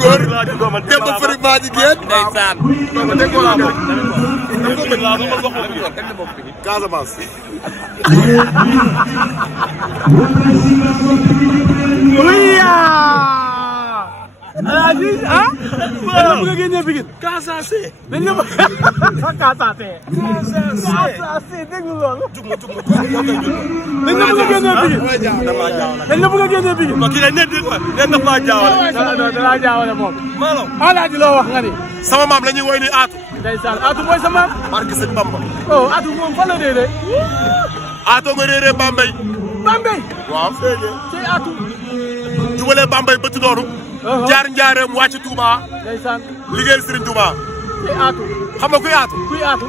góor dem ba fëri maa jigéen. ndeysaan. Casamance. Alaaji ah. dañ la bëgg a génnee Pikine. Casamance. dañ la bëgg Casamance. Casamance dégg nga loolu. dañ la bëgg a génnee Pikine. dañ la bëgg a génnee Pikine. non kii dañ ne dégg nga nee na maa jaawale. non danaa jaawale moom. maanaam. Alaaji loo wax nga ni. sama maam la ñuy woy ni Aatu. ndeysaan Aatu mooy sa maam. barke sëñ Bamba. oh Aatu moom fan la réeré. Aatu nga réeré Bambey. Bambey. waaw. c'est Aatu. jubalee Bambey ba Tudooru. jaar njaareem wàcc Touba. ndeysaan. liggéeyal Serigne Touba. c'est Aatu. xam nga kuy Aatu. kuy Aatu.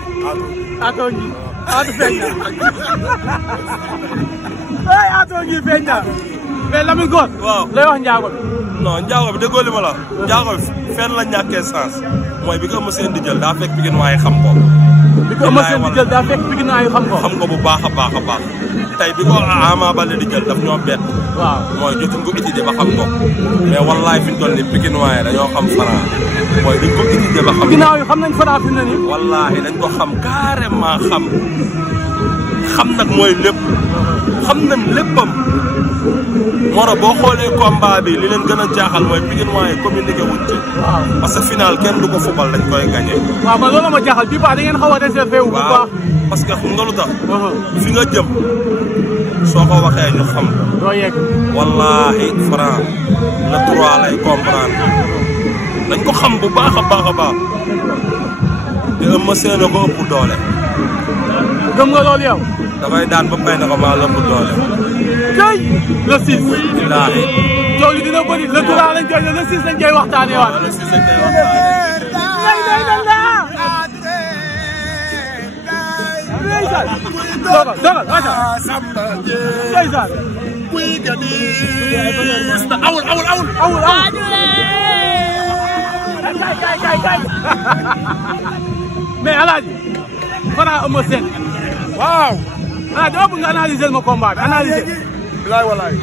Aatu ngi. Aatu feeñ na. ay Aatu ngi feeñ na. mais Lamine Gor. waaw lay wax njaago bi. non njaago bi déggoo li ma la. njaago bi fenn la ñàkkee sens mooy bi ko Eumeu Sène di jël daa fekk Pikine waaye xam ko. bi ko Eumeu Sène di jël daa fekk Pikine waaye xam ko. xam ko bu baax a baax a baax tey bi ko Ama Baldé di jël daf ñoo bett. waaw mooy jotuñ ko étudier ba xam ko mais wallaay fi ñu toll nii Pikine waaye dañoo xam Franc mooy dañ ko étudier ba xam. ginnaaw yi xam nañ Franc fi mu ne nii. wallaahi dañ ko xam carrément xam nag mooy lépp xam nañ léppam. moo tax boo xoolee combat bi li leen gën a jaaxal mooy Pikine waaye communiqué wuñ ci. parce que final kenn du ko fubal dañ koy gagné. waaw man loolu ma jaaxal bii baax da ngeen xaw a réservé wu. bu baax parce que nga lu tax. fi nga jëm soo ko waxee ñu xam ko. doo yegg. wallaahi Franc le 3 lay comprendre dañ ko xam bu baax a baax a baax te Eumeu Sène ko ëpp doole. gëm nga loolu yow. dafay daan ba pay na ko maa lëpp doole. tey le 6. billaahi. tool yi dina bëri le 3 lañ koy le 6 lañ koy waxtaanee waat. le 6 lañ koy waxtaanee. mais Alaaji Franc Eumeu Sène. waaw. ah dama bëgg nga analyser ma combat bi analyser. bilaay walaay.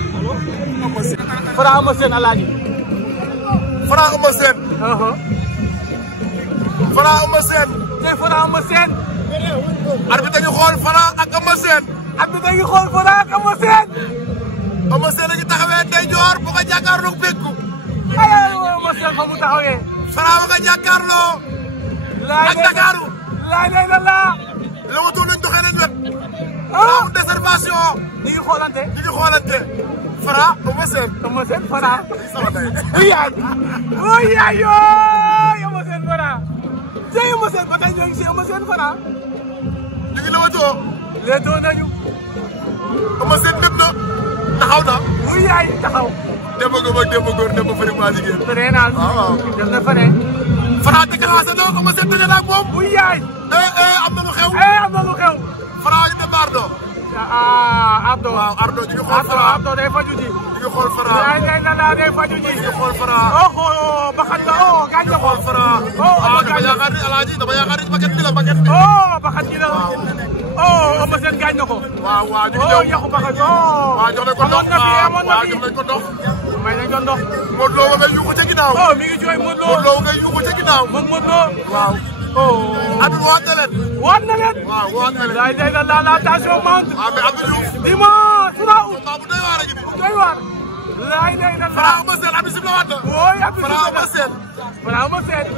Franc Eumeu Sène Alaaji. Franc Eumeu Sène. Franc Eumeu Sène. tey Franc Eumeu Sène. arbitre dañu xool Franc ak Eumeu Sène. arbitre dañu xool Franc ak Eumeu Sène. Eumeu Sène a ngi taxawee ndeyjoor bu ko jàkkaarloog bekku. aywa Eumeu Sène fa mu taxawee. Franc ba nga jàkkaarloo. ak Ndakaaru. laay lay la laa. la ma tudd nañ doxee nañ wet. Franc mu déservation. ñu ngi xoolante. ñu ngi xoolante. Franc Eumeu Sène. Eumeu Sène Franc. sama ndey. yaay. yaay yoo Eumeu Sène Franc. tey Eumeu Sène ba tey ñoo ngi si Eumeu Sène Franc. ñu ngi lewatoo. leetoo nañu. Eumeu Sène dem na. taxaw na. yaay taxaw. démb góor démb fëri maa jigéen. feneen naal. waaw def na feneen. Franc déclenché na Eumeu Sène tëjee na ak moom. yaay. am na lu xew. am na lu xew. Franc yi dem Ardo. Ardo. waaw Ardo ñu ngi xool Franc. Ardo day faju ji. ñu ngi xool Franc. day faju ji. ñu ngi xool Franc. baxat na gaañ na ko. xool Franc. dama yaakaar ni Alaaji dama yaakaar ni baket bi la baket bi. baxat gi la. Eumeu Sène gaañ na ko. waaw ñu ngi ñëw yàqu baxat. waaw jox nañ ko ndox waaw jox nañ ko ndox. may nañ ko ndox. Modou Lo ngay yuuxu ca ginnaaw. mi ngi jooy Modou Lo. Modou Lo ngay yuuxu ca ginnaaw. moom Modou Lo. waaw. Abdou waat na leen. waat na leen. waaw waat na leen. laay day la tension monte. waaw mais Abdou Diouf. dimanche 3 août. bu doy waar a ngi nii. doy waar. laay day la. Franc Eumeu Sène Abdou Sib la waat na. Franc Eumeu Sène. Franc Eumeu Sène.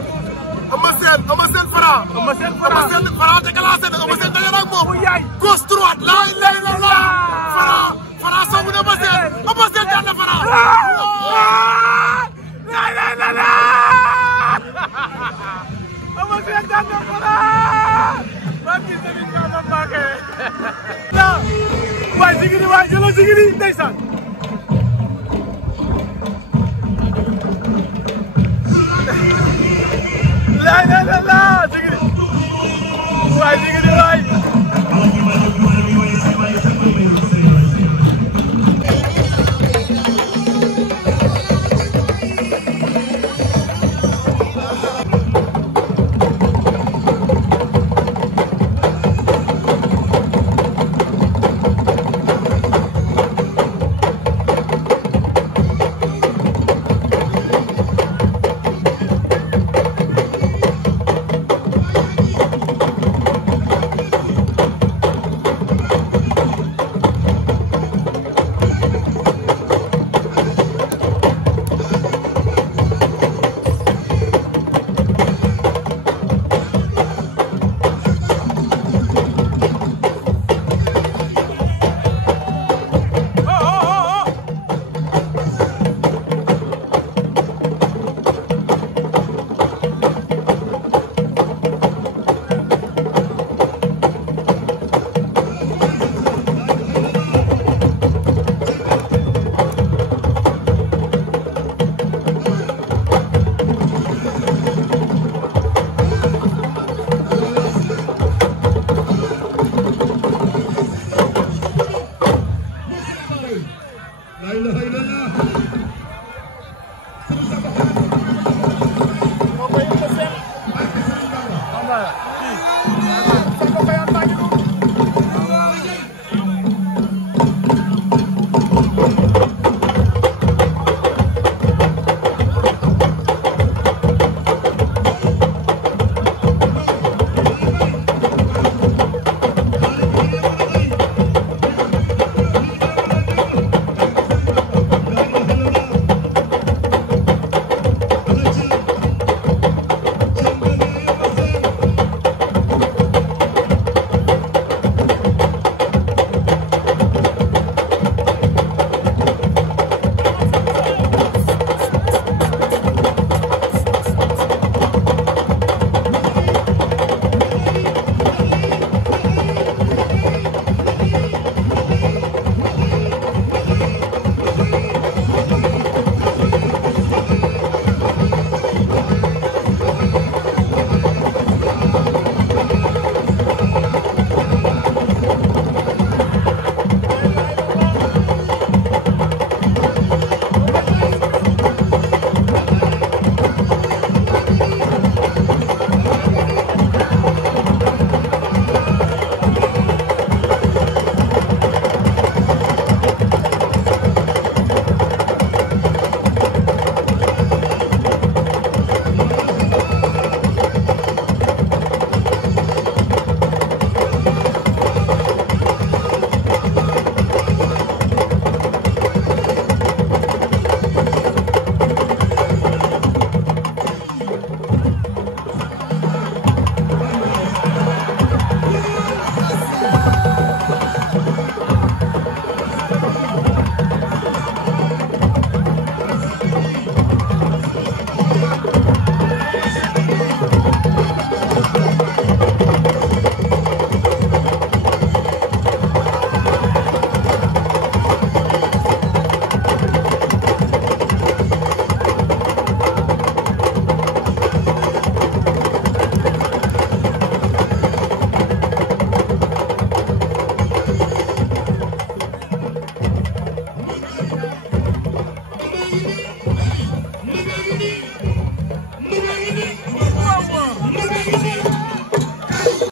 Eumeu Sène Franc. Eumeu Sène Franc. Franc déclenché na Eumeu Sène daje na ak moom. yaay. gauche droite. laay lay la la. Franc soobu na Eumeu Sène. Eumeu Sène daan na Franc. laay lay la la. Eumeu Sène daan na Franc. maa ngi gis ne bii ñoo doon manqué. waaye sigiri waaye jëloo sigiri ndeysaan.